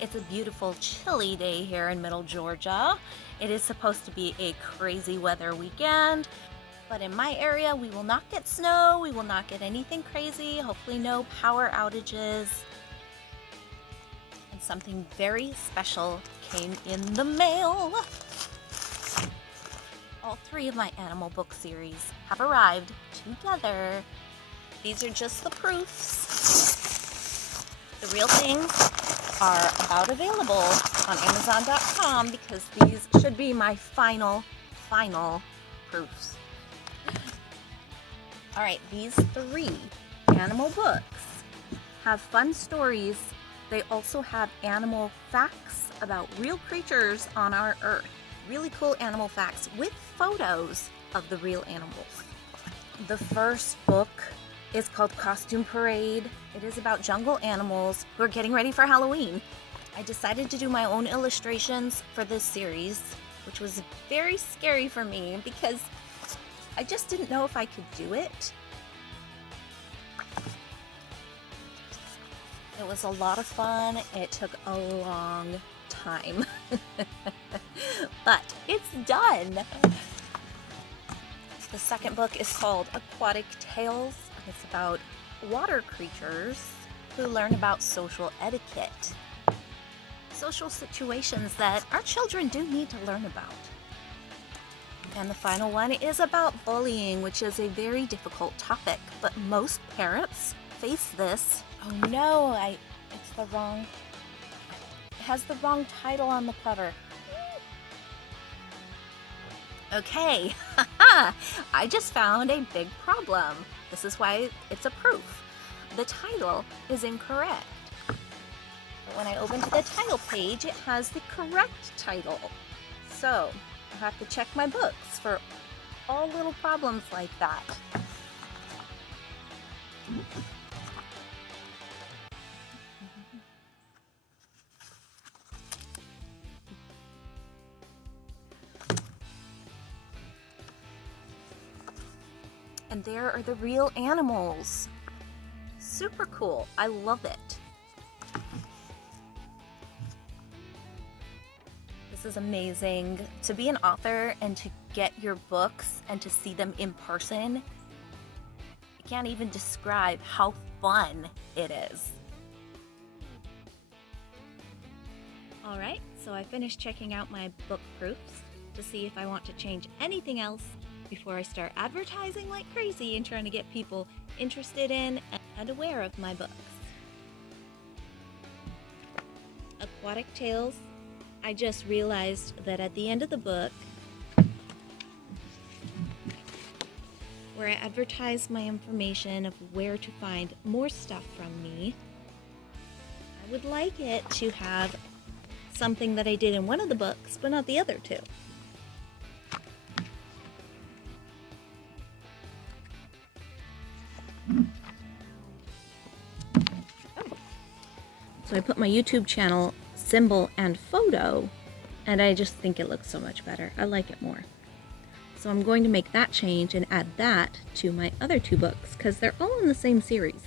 It's a beautiful, chilly day here in Middle Georgia. It is supposed to be a crazy weather weekend, but in my area, we will not get snow. We will not get anything crazy. Hopefully no power outages. And something very special came in the mail. All 3 of my animal book series have arrived together. These are just the proofs. The real things are about available on Amazon.com because these should be my final proofs. All right, these 3 animal books have fun stories. They also have animal facts about real creatures on our earth. Really cool animal facts with photos of the real animals. The first book is called Costume Parade. It is about jungle animals who are getting ready for Halloween. I decided to do my own illustrations for this series, which was very scary for me because I just didn't know if I could do it. It was a lot of fun. It took a long time, but it's done. The second book is called Aquatic Tales. It's about water creatures who learn about social etiquette. Social situations that our children do need to learn about. And the final one is about bullying, which is a very difficult topic, but most parents face this. Oh no, it has the wrong title on the cover. Okay, I just found a big problem. This is why it's a proof. The title is incorrect. But when I open to the title page, it has the correct title. So I have to check my books for all little problems like that. And there are the real animals. Super cool. I love it. This is amazing. To be an author and to get your books and to see them in person, I can't even describe how fun it is. All right, so I finished checking out my book proofs to see if I want to change anything else before I start advertising like crazy and trying to get people interested in and aware of my books. Aquatic Tales, I just realized that at the end of the book, where I advertise my information of where to find more stuff from me, I would like it to have something that I did in one of the books, but not the other 2. So I put my YouTube channel symbol and photo, and I just think it looks so much better. I like it more. So I'm going to make that change and add that to my other 2 books because they're all in the same series.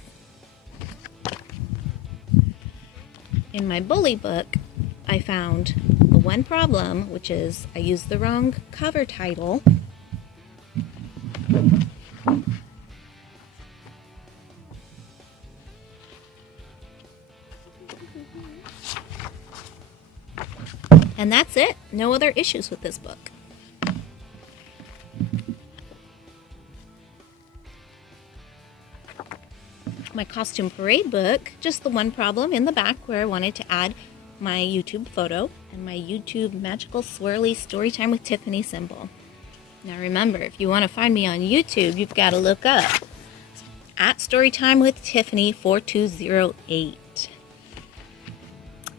In my bully book, I found the one problem, which is I used the wrong cover title. And that's it. No other issues with this book. My Costume Parade book, just the one problem in the back where I wanted to add my YouTube photo and my YouTube Magical Swirly Storytime with Tiffany symbol. Now remember, if you want to find me on YouTube, you've got to look up at Storytime with Tiffany 4208.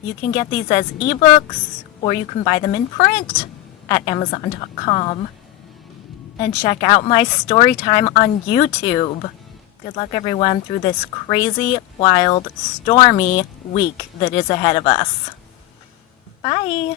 You can get these as ebooks, or you can buy them in print at Amazon.com. And check out my story time on YouTube. Good luck, everyone, through this crazy, wild, stormy week that is ahead of us. Bye!